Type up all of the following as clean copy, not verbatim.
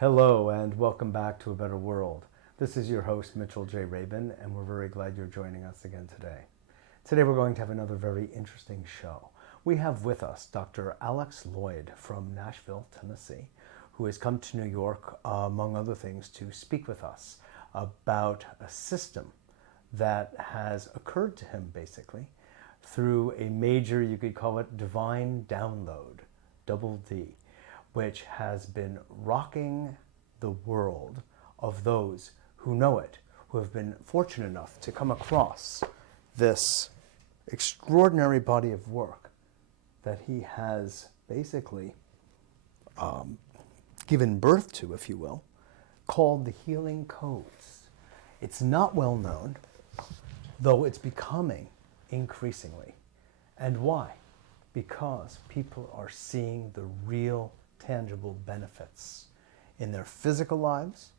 Hello and welcome back to A Better World. This is your host, Mitchell J. Rabin, and we're very glad you're joining us again today. Today we're going to have another very interesting show. We have with us Dr. Alex Lloyd from Nashville, Tennessee, who has come to New York, among other things, to speak with us about a system that has occurred to him, basically, through a major, you could call it, divine download, double D, which has been rocking the world of those who know it, who have been fortunate enough to come across this extraordinary body of work that he has basically given birth to, if you will, called the Healing Codes. It's not well known, though it's becoming increasingly. And why? Because people are seeing the real tangible benefits in their physical lives,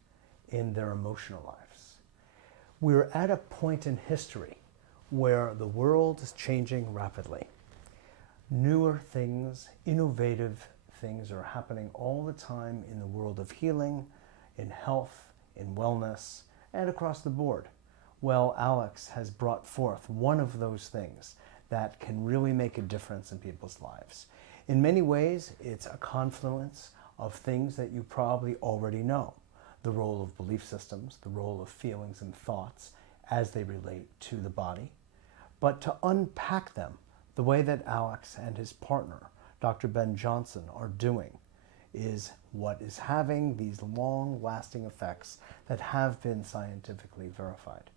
in their emotional lives. We're at a point in history where the world is changing rapidly. Newer things, innovative things are happening all the time in the world of healing, in health, in wellness, and across the board. Well, Alex has brought forth one of those things that can really make a difference in people's lives. In many ways, it's a confluence of things that you probably already know. The role of belief systems, the role of feelings and thoughts as they relate to the body. But to unpack them the way that Alex and his partner, Dr. Ben Johnson, are doing is what is having these long-lasting effects that have been scientifically verified.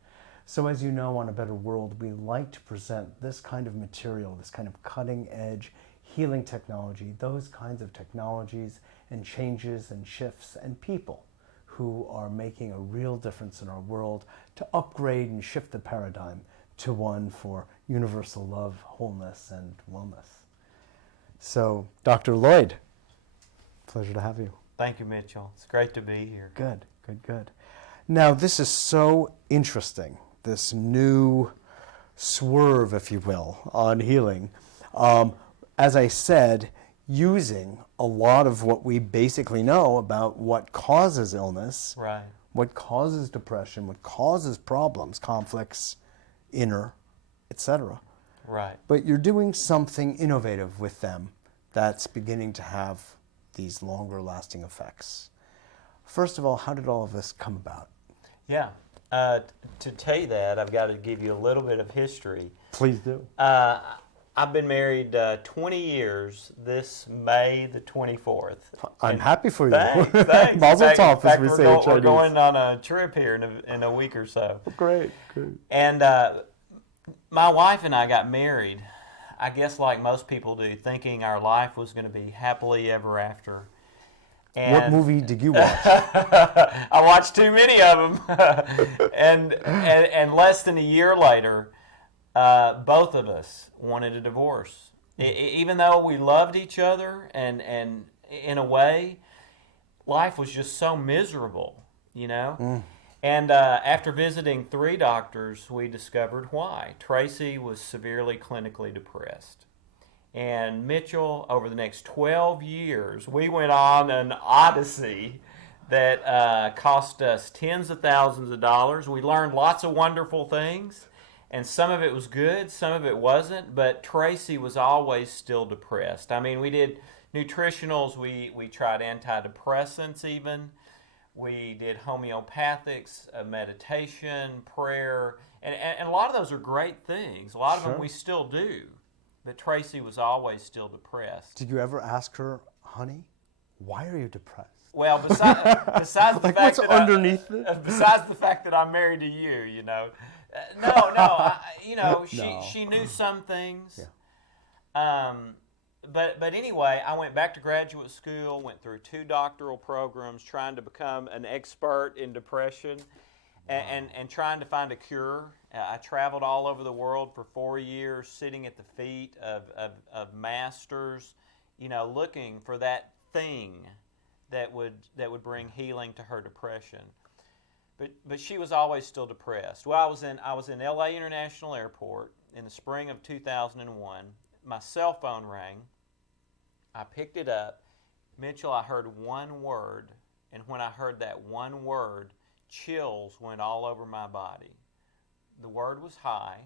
So as you know, on A Better World, we like to present this kind of material, this kind of cutting-edge healing technology, those kinds of technologies and changes and shifts and people who are making a real difference in our world to upgrade and shift the paradigm to one for universal love, wholeness, and wellness. So, Dr. Lloyd, pleasure to have you. Thank you, Mitchell. It's great to be here. Good, good, good. Now, this is so interesting, this new swerve, if you will, on healing. As I said, using a lot of what we basically know about what causes illness, Right. what causes depression, what causes problems, conflicts, inner, etc. Right. But you're doing something innovative with them that's beginning to have these longer lasting effects. First of all, how did all of this come about? Yeah. To tell you that, I've got to give you a little bit of history. Please do. I've been married 20 years this May the 24th. I'm happy for you. Thanks. Mazel tov, as we we're say in Chinese. We're going on a trip here in a week or so. Great, good. And my wife and I got married, I guess like most people do, thinking our life was going to be happily ever after. And what movie did you watch? I watched too many of them. and less than a year later, both of us wanted a divorce. Even though we loved each other and in a way, life was just so miserable, you know? Mm. And after visiting 3 doctors, we discovered why. Tracy was severely clinically depressed. And Mitchell, over the next 12 years, we went on an odyssey that cost us tens of thousands of dollars. We learned lots of wonderful things, and some of it was good, some of it wasn't, but Tracy was always still depressed. I mean, we did nutritionals, we tried antidepressants even, we did homeopathics, meditation, prayer, and a lot of those are great things. A lot of them we still do. But Tracy was always still depressed. Did you ever ask her, honey, why are you depressed? Well, besides the like fact what's that underneath it? Besides the fact that I'm married to you, you know, she knew some things. Yeah. But anyway, I went back to graduate school, went through 2 doctoral programs, trying to become an expert in depression. And trying to find a cure. I traveled all over the world for 4 years, sitting at the feet of masters, you know, looking for that thing that would bring healing to her depression. But she was always still depressed. Well, I was in LA International Airport in the spring of 2001. My cell phone rang. I picked it up. Mitchell, I heard one word And when I heard that one word, chills went all over my body. The word was hi,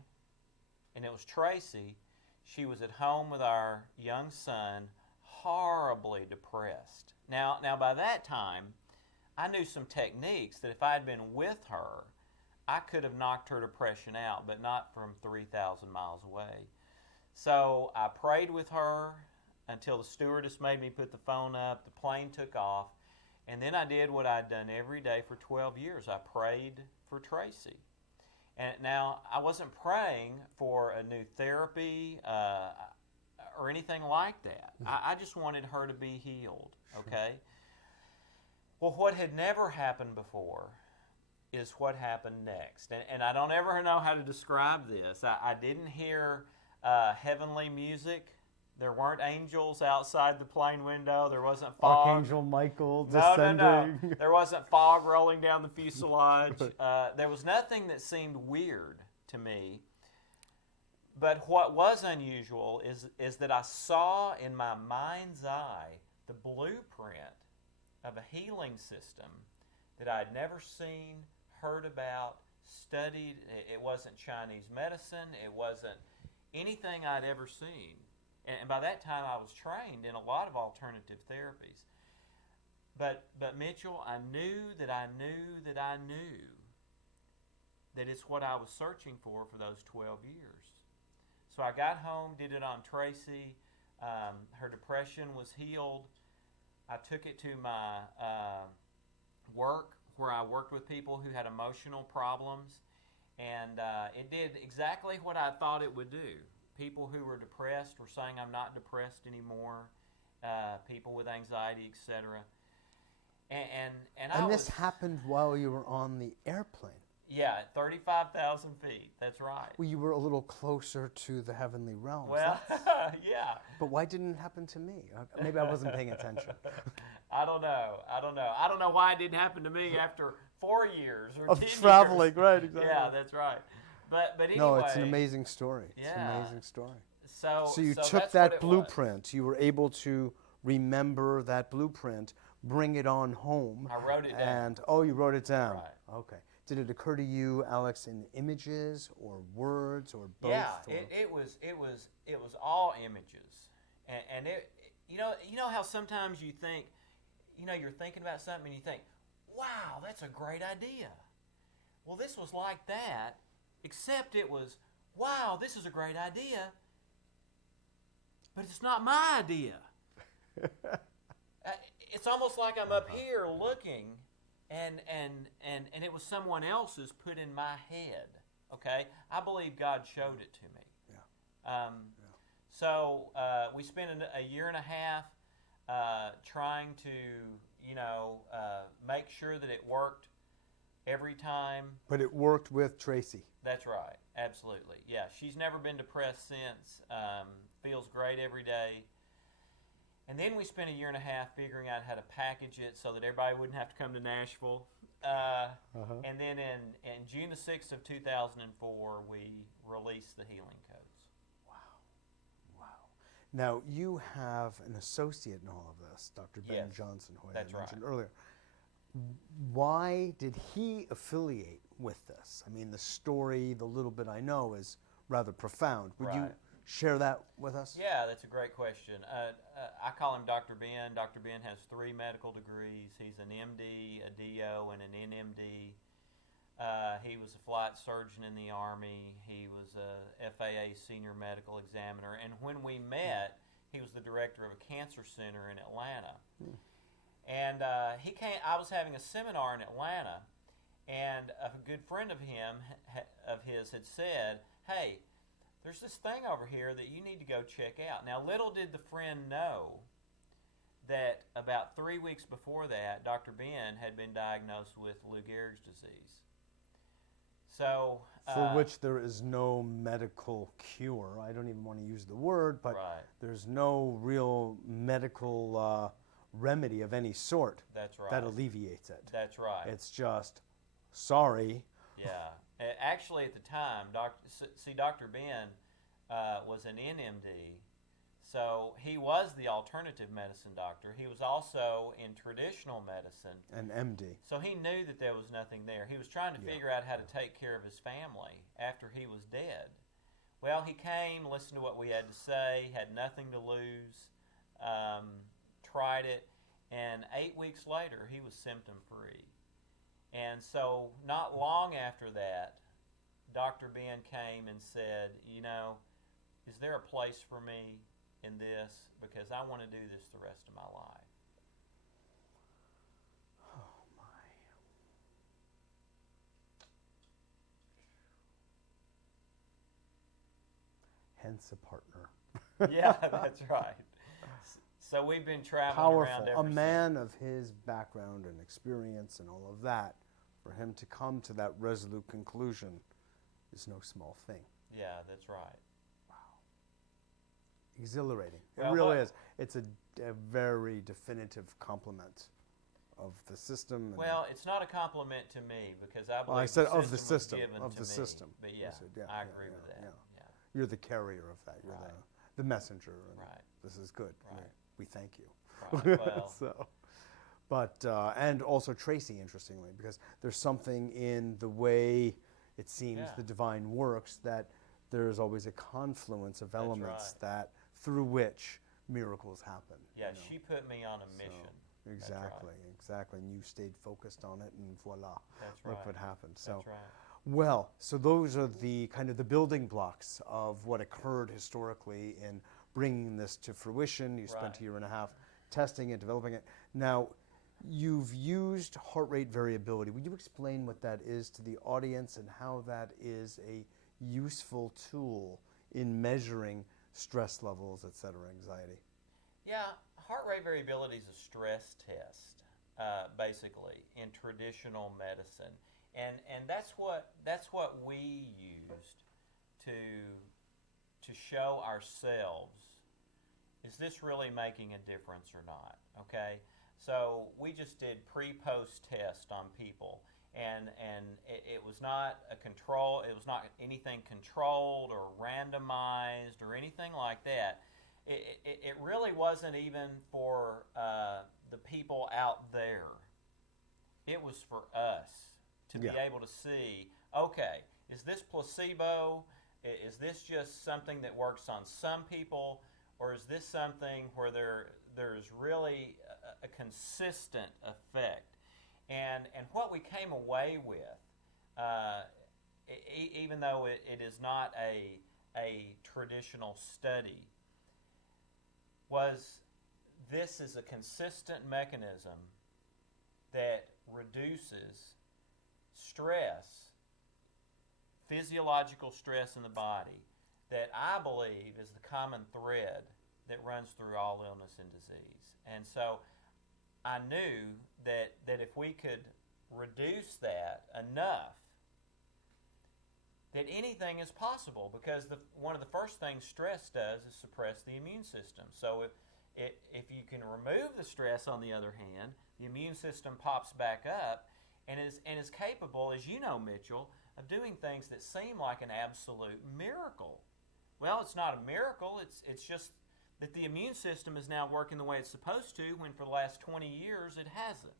and it was Tracy. She was at home with our young son, horribly depressed. Now by that time, I knew some techniques that if I had been with her, I could have knocked her depression out, but not from 3,000 miles away. So I prayed with her until the stewardess made me put the phone up. The plane took off. And then I did what I'd done every day for 12 years. I prayed for Tracy. And now, I wasn't praying for a new therapy or anything like that. I just wanted her to be healed, okay? Well, what had never happened before is what happened next. And I don't ever know how to describe this. I didn't hear heavenly music. There weren't angels outside the plane window. There wasn't fog. Archangel Michael descending. No. There wasn't fog rolling down the fuselage. There was nothing that seemed weird to me. But what was unusual is that I saw in my mind's eye the blueprint of a healing system that I'd never seen, heard about, studied. It wasn't Chinese medicine. It wasn't anything I'd ever seen. And by that time, I was trained in a lot of alternative therapies. But Mitchell, I knew that it's what I was searching for those 12 years. So I got home, did it on Tracy. Her depression was healed. I took it to my work, where I worked with people who had emotional problems. And it did exactly what I thought it would do. People who were depressed were saying, I'm not depressed anymore. People with anxiety, etc. And this happened while you were on the airplane. Yeah, at 35,000 feet. That's right. Well, you were a little closer to the heavenly realms. Well, yeah. But why didn't it happen to me? Maybe I wasn't paying attention. I don't know. I don't know why it didn't happen to me after 4 years or of 10 traveling, years. right? Exactly. Yeah, that's right. But anyway. No, it's an amazing story. It's yeah. an amazing story. So you so took that's that what it blueprint. was. You were able to remember that blueprint, bring it on home. I wrote it down. And you wrote it down. Right. Okay. Did it occur to you, Alex, in images or words or both? Yeah, or? it was all images, and it you know how sometimes you think, you're thinking about something and you think, wow, that's a great idea. Well, this was like that, except it was, wow, this is a great idea, but it's not my idea. It's almost like I'm up here looking, and it was someone else's put in my head. Okay, I believe God showed it to me. Yeah. So we spent a year and a half trying to, make sure that it worked every time. But it worked with Tracy. That's right. Absolutely. Yeah. She's never been depressed since. Feels great every day. And then we spent a year and a half figuring out how to package it so that everybody wouldn't have to come to Nashville. And then in June the 6th of 2004, we released the Healing Codes. Wow. Now, you have an associate in all of this, Dr. Ben Johnson, who I mentioned earlier. Why did he affiliate with this? I mean, the story, the little bit I know, is rather profound. Would you share that with us? Yeah, that's a great question. I call him Dr. Ben. Dr. Ben has 3 medical degrees. He's an MD, a DO, and an NMD. He was a flight surgeon in the Army. He was a FAA senior medical examiner. And when we met, he was the director of a cancer center in Atlanta. And he came. I was having a seminar in Atlanta, and a good friend of his had said, "Hey, there's this thing over here that you need to go check out." Now, little did the friend know that about 3 weeks before that, Dr. Ben had been diagnosed with Lou Gehrig's disease. So, for which there is no medical cure. I don't even want to use the word, but there's no real medical remedy of any sort that alleviates it. That's right. It's just, sorry. Yeah. Actually, at the time, Dr. Ben was an NMD, So he was the alternative medicine doctor. He was also in traditional medicine. An MD. So he knew that there was nothing there. He was trying to figure out how to take care of his family after he was dead. Well, he came, listened to what we had to say, had nothing to lose, tried it, and 8 weeks later he was symptom-free. And so not long after that, Dr. Ben came and said, is there a place for me in this? Because I want to do this the rest of my life. Oh, my. Hence a partner. Yeah, that's right. So we've been traveling Powerful. around A ever man of his background and experience and all of that, for him to come to that resolute conclusion is no small thing. Yeah, that's right. Wow. Exhilarating. Well, it really is. It's a very definitive compliment of the system. Well, it's not a compliment to me because I believe I said the of the system system. was given Of to the me. system. But I agree with that. Yeah. You're the carrier of that. You're Right. the messenger. And Right. This is good. Right. We thank you. Right. Well, But and also Tracy, interestingly, because there's something in the way it seems the divine works that there's always a confluence of elements that through which miracles happen. Yeah, she put me on a mission. So, exactly. And you stayed focused on it, and voila, That's right. look what happened. So, That's right. well, so those are the kind of the building blocks of what occurred historically in bringing this to fruition. You spent a year and a half testing it, developing it. Now, you've used heart rate variability. Would you explain what that is to the audience and how that is a useful tool in measuring stress levels, et cetera, anxiety? Yeah, heart rate variability is a stress test, basically, in traditional medicine. And that's what we used to show ourselves, is this really making a difference or not? Okay, so we just did pre-post test on people, and it was not a control. It was not anything controlled or randomized or anything like that. It really wasn't even for the people out there. It was for us to be able to see, okay, is this placebo? Is this just something that works on some people? Or is this something where there's really a consistent effect? And what we came away with, even though it is not a traditional study, was this is a consistent mechanism that reduces stress, physiological stress in the body, that I believe is the common thread that runs through all illness and disease. And so I knew that if we could reduce that enough, that anything is possible, because one of the first things stress does is suppress the immune system. So if you can remove the stress, on the other hand, the immune system pops back up and is capable, as you know, Mitchell, of doing things that seem like an absolute miracle. Well, it's not a miracle. It's just that the immune system is now working the way it's supposed to, when for the last 20 years it hasn't.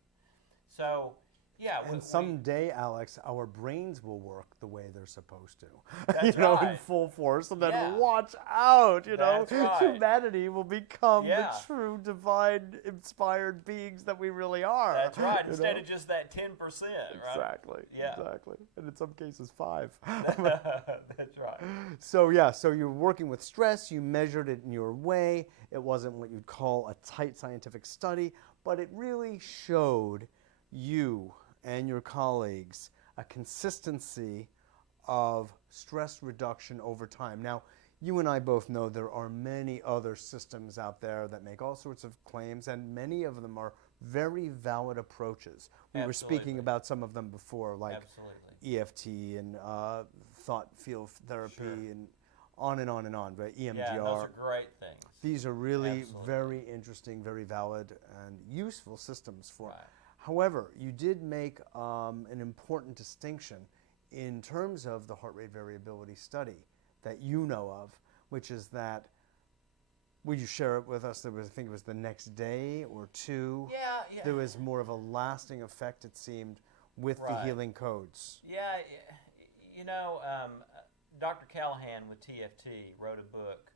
So, yeah. And someday, Alex, our brains will work the way they're supposed to. That's in full force. And then watch out, That's right. Humanity will become the true divine inspired beings that we really are. That's right. Instead of just that 10%, right? Exactly. Yeah. Exactly. And in some cases, 5. That's right. So you're working with stress. You measured it in your way. It wasn't what you'd call a tight scientific study, but it really showed you and your colleagues a consistency of stress reduction over time. Now, you and I both know there are many other systems out there that make all sorts of claims, and many of them are very valid approaches. We were speaking about some of them before, like EFT and thought field therapy and on and on and on, right? EMDR. Yeah, those are great things. These are really very interesting, very valid, and useful systems for. However, you did make an important distinction in terms of the heart rate variability study that you know of, which is that Will you share it with us? I think it was the next day or two. Yeah. There was more of a lasting effect, it seemed, with the Right. healing codes. Yeah, Dr. Callahan with TFT wrote a book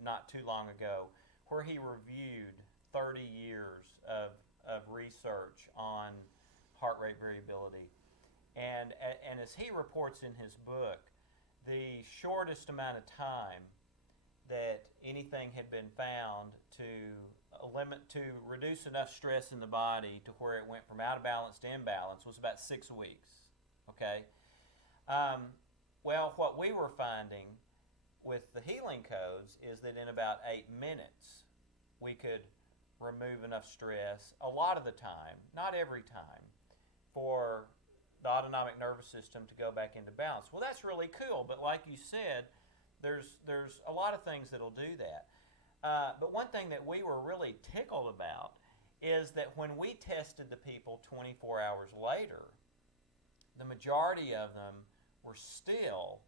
not too long ago where he reviewed 30 years of research on heart rate variability. And as he reports in his book, the shortest amount of time that anything had been found to reduce enough stress in the body to where it went from out of balance to imbalance was about 6 weeks. Okay. Well, what we were finding with the healing codes is that in about 8 minutes we could remove enough stress a lot of the time, not every time, for the autonomic nervous system to go back into balance. Well, that's really cool, but like you said, there's a lot of things that'll do that. But one thing that we were really tickled about is that when we tested the people 24 hours later, the majority of them were still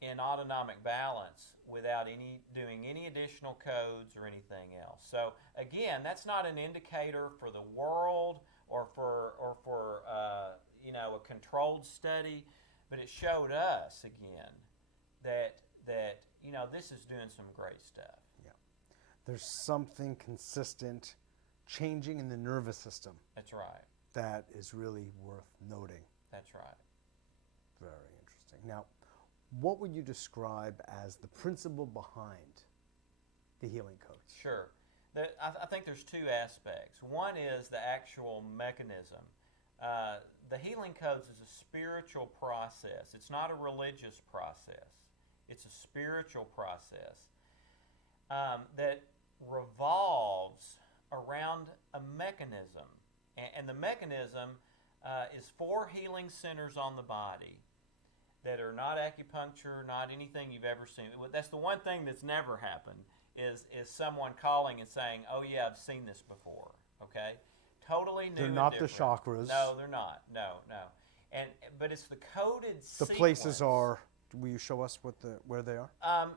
in autonomic balance without doing any additional codes or anything else. So again, that's not an indicator for the world or for a controlled study, but it showed us again that this is doing some great stuff. Yeah. There's something consistent changing in the nervous system. That's right. That is really worth noting. That's right. Very interesting. Now, what would you describe as the principle behind the healing codes? Sure. I think there's two aspects. One is the actual mechanism. The healing codes is a spiritual process. It's not a religious process. It's a spiritual process that revolves around a mechanism. And the mechanism is 4 healing centers on the body that are not acupuncture, not anything you've ever seen. That's the one thing that's never happened is someone calling and saying, "Oh yeah, I've seen this before." Okay, totally new. They're and not the different. chakras. No, they're not. No. But it's the coded The sequence. places are. Will you show us where they are?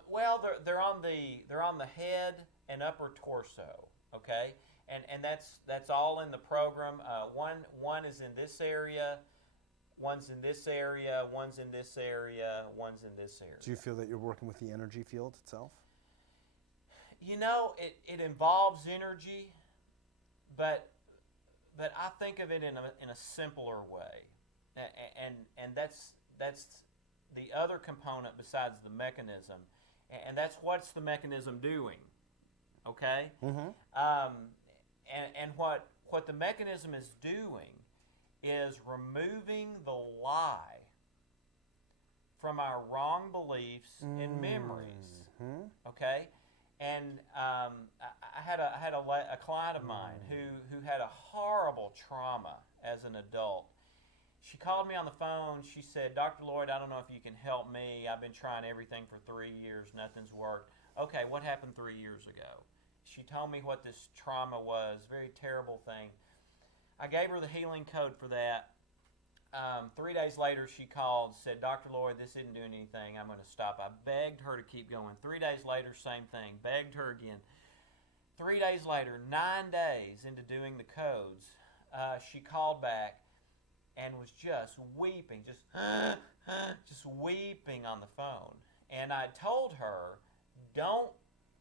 Well, they're on the head and upper torso. Okay, and that's all in the program. One is in this area. One's in this area, one's in this area, one's in this area. Do you feel that you're working with the energy field itself? It involves energy, but I think of it in a simpler way, and that's the other component besides the mechanism, and that's what's the mechanism doing, okay? Mm-hmm. And what the mechanism is doing is removing the lie from our wrong beliefs and memories. Mm-hmm. Okay, and I had a client of mine who had a horrible trauma as an adult. She called me on the phone. She said, "Dr. Lloyd, I don't know if you can help me. I've been trying everything for 3 years. Nothing's worked." Okay, what happened 3 years ago? She told me what this trauma was. Very terrible thing. I gave her the healing code for that. 3 days later, she called and said, "Dr. Lloyd, this isn't doing anything. I'm going to stop." I begged her to keep going. 3 days later, same thing. Begged her again. 3 days later, 9 days into doing the codes, she called back and was just weeping, just weeping on the phone. And I told her, don't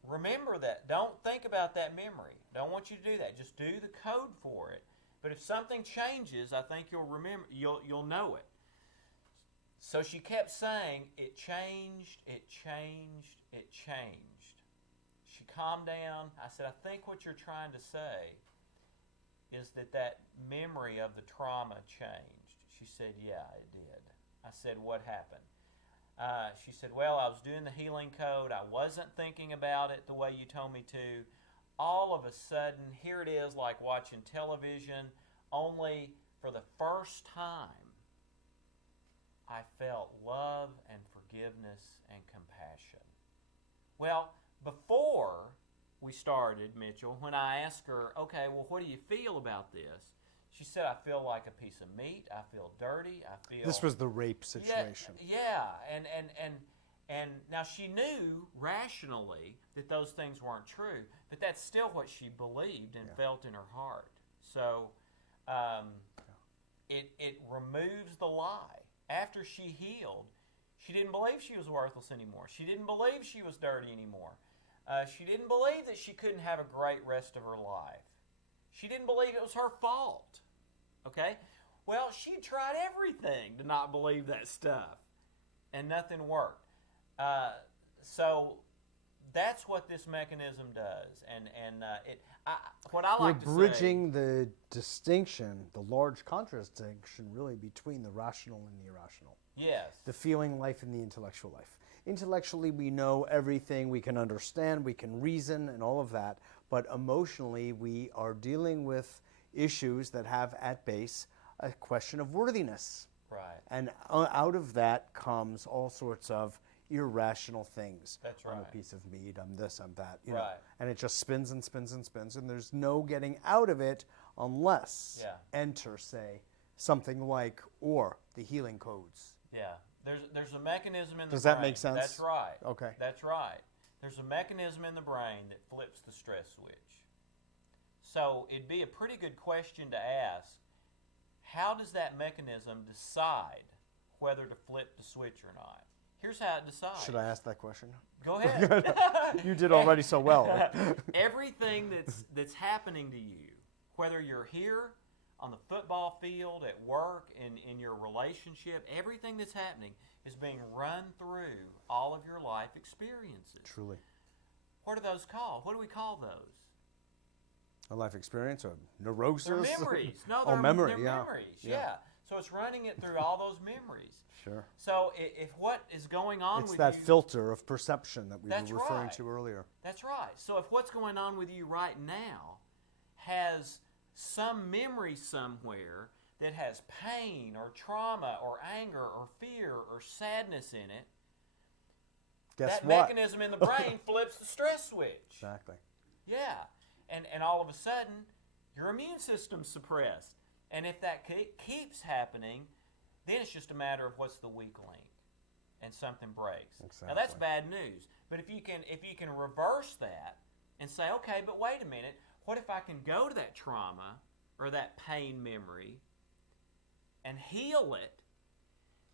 remember that. Don't think about that memory. Don't want you to do that. Just do the code for it. But if something changes, I think you'll remember. You'll know it. So she kept saying, "It changed. It changed. It changed." She calmed down. I said, "I think what you're trying to say is that memory of the trauma changed." She said, "Yeah, it did." I said, "What happened?" She said, "Well, I was doing the healing code. I wasn't thinking about it the way you told me to. All of a sudden, here it is like watching television, only for the first time, I felt love and forgiveness and compassion." Well, before we started, Mitchell, when I asked her, "Okay, well, what do you feel about this?" She said, "I feel like a piece of meat. I feel dirty. I feel..." This was the rape situation. Yeah, And now she knew rationally that those things weren't true, but that's still what she believed and felt in her heart. So it removes the lie. After she healed, she didn't believe she was worthless anymore. She didn't believe she was dirty anymore. She didn't believe that she couldn't have a great rest of her life. She didn't believe it was her fault. Okay? Well, she tried everything to not believe that stuff, and nothing worked. So that's what this mechanism does, and what I like to say. We're bridging the distinction, the large contradistinction, really, between the rational and the irrational. Yes. The feeling life and the intellectual life. Intellectually, we know everything, we can understand, we can reason, and all of that. But emotionally, we are dealing with issues that have at base a question of worthiness. Right. And out of that comes all sorts of irrational things. That's right. I'm a piece of meat, I'm this, I'm that. You Right. know, and it just spins and spins and spins, and there's no getting out of it unless enter, say, something like, or the healing codes. Yeah. There's a mechanism in the brain. Does that make sense? That's right. Okay. That's right. There's a mechanism in the brain that flips the stress switch. So it'd be a pretty good question to ask, how does that mechanism decide whether to flip the switch or not? Here's how it decides. Should I ask that question? Go ahead. You did already so well. Everything that's happening to you, whether you're here on the football field, at work, in your relationship, everything that's happening is being run through all of your life experiences. Truly. What are those called? What do we call those? A life experience or neurosis? They're memories. No, they're memories, yeah. So it's running it through all those memories. Sure. So if what is going on with you... It's that filter of perception that we were referring right. to earlier. That's right. So if what's going on with you right now has some memory somewhere that has pain or trauma or anger or fear or sadness in it, that mechanism in the brain flips the stress switch. Exactly. Yeah. And all of a sudden, your immune system's suppressed. And if that keeps happening, then it's just a matter of what's the weak link, and something breaks. Exactly. Now that's bad news. But if you can reverse that and say, okay, but wait a minute, what if I can go to that trauma or that pain memory and heal it?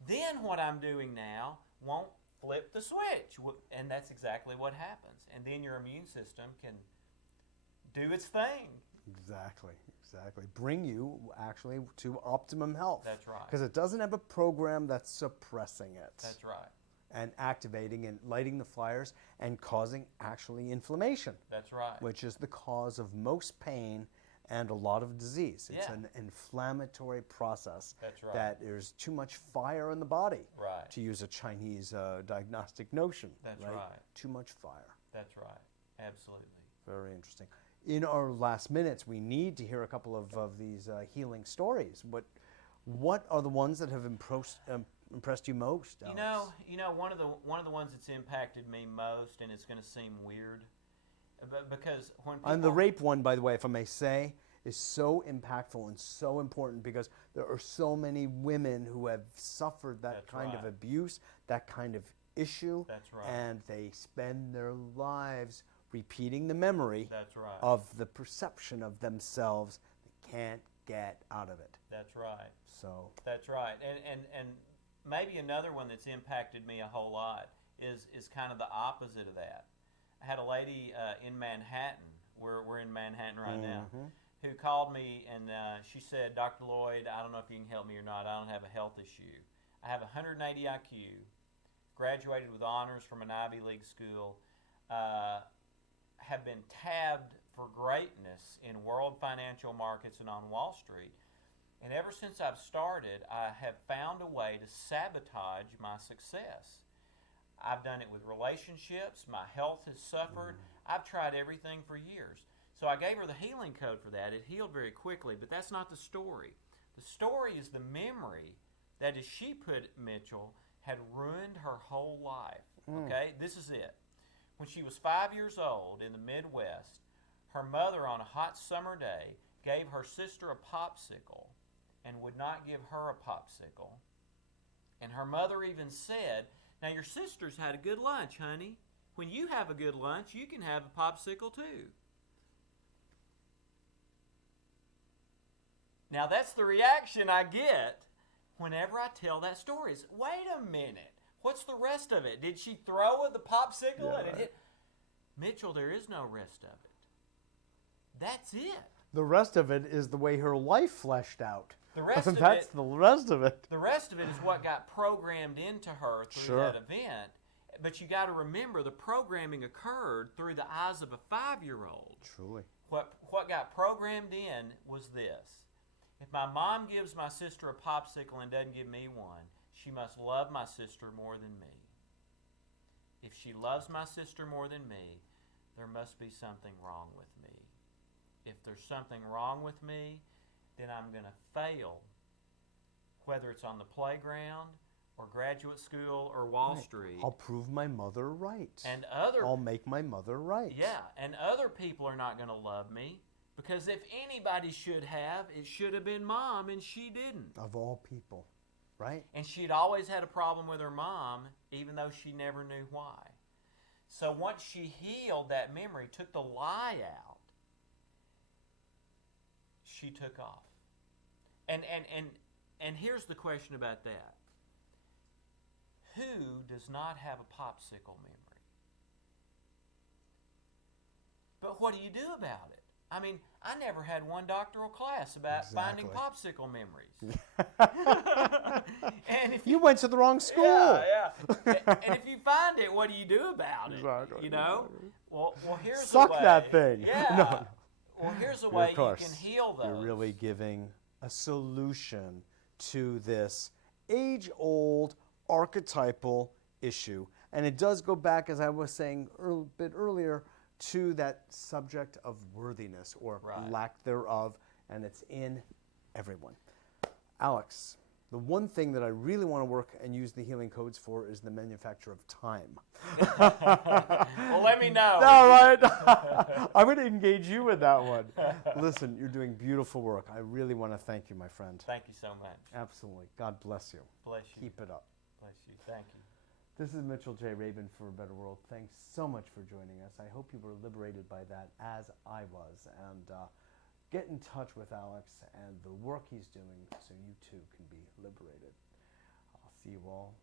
Then what I'm doing now won't flip the switch, and that's exactly what happens. And then your immune system can do its thing. Exactly. Bring you actually to optimum health. That's right. Because it doesn't have a program that's suppressing it. That's right. And activating and lighting the fires and causing actually inflammation. That's right. Which is the cause of most pain and a lot of disease. It's an inflammatory process. That's right. That there's too much fire in the body. Right. To use a Chinese diagnostic notion. That's right. Too much fire. That's right. Absolutely. Very interesting. In our last minutes, we need to hear a couple of these healing stories. What are the ones that have impressed you most, Alex? You know, one of the ones that's impacted me most, and it's going to seem weird, because when people... And the rape one, by the way, if I may say, is so impactful and so important because there are so many women who have suffered that kind of abuse, that kind of issue. That's right. And they spend their lives repeating the memory right. of the perception of themselves. They can't get out of it. That's right. So that's right. And maybe another one that's impacted me a whole lot is kind of the opposite of that. I had a lady in Manhattan, we're in Manhattan right now, who called me and she said, Dr. Lloyd, I don't know if you can help me or not. I don't have a health issue. I have 180 IQ, graduated with honors from an Ivy League school, have been tabbed for greatness in world financial markets and on Wall Street. And ever since I've started, I have found a way to sabotage my success. I've done it with relationships. My health has suffered. I've tried everything for years. So I gave her the healing code for that. It healed very quickly, but that's not the story. The story is the memory that, as she put it, Mitchell, had ruined her whole life. Okay? This is it. When she was 5 years old in the Midwest, her mother on a hot summer day gave her sister a popsicle and would not give her a popsicle. And her mother even said Now, your sister's had a good lunch, honey. When you have a good lunch, you can have a popsicle too. Now, that's the reaction I get whenever I tell that story. Is, wait a minute. What's the rest of it? Did she throw the popsicle and it hit? Mitchell, there is no rest of it. That's it. The rest of it is the way her life fleshed out. The rest of That's it, the rest of it. The rest of it is what got programmed into her through that event. But you got to remember, the programming occurred through the eyes of a 5-year-old. Truly. What got programmed in was this. If my mom gives my sister a popsicle and doesn't give me one, she must love my sister more than me. If she loves my sister more than me, there must be something wrong with me. If there's something wrong with me, then I'm going to fail, whether it's on the playground or graduate school or Wall Street. I'll prove my mother right. And I'll make my mother right. Yeah, and other people are not going to love me, because if anybody should have, it should have been Mom, and she didn't. Of all people, right? And she'd always had a problem with her mom, even though she never knew why. So once she healed that memory, took the lie out, she took off. And here's the question about that. Who does not have a popsicle memory? But what do you do about it? I mean, I never had one doctoral class about finding popsicle memories. And if you went to the wrong school. Yeah. And if you find it, what do you do about it? Exactly. You know? Well, here's Suck a way. that thing. Yeah. No. Well, here's a way you can heal those. You're really giving a solution to this age-old archetypal issue. And it does go back, as I was saying a bit earlier, to that subject of worthiness or lack thereof, and it's in everyone. Alex, the one thing that I really want to work and use the healing codes for is the manufacture of time. Well, let me know. All right. I'm going to engage you with that one. Listen, you're doing beautiful work. I really want to thank you, my friend. Thank you so much. Absolutely. God bless you. Bless you. Keep it up. Bless you. Thank you. This is Mitchell J. Rabin for A Better World. Thanks so much for joining us. I hope you were liberated by that, as I was. And get in touch with Alex and the work he's doing so you too can be liberated. I'll see you all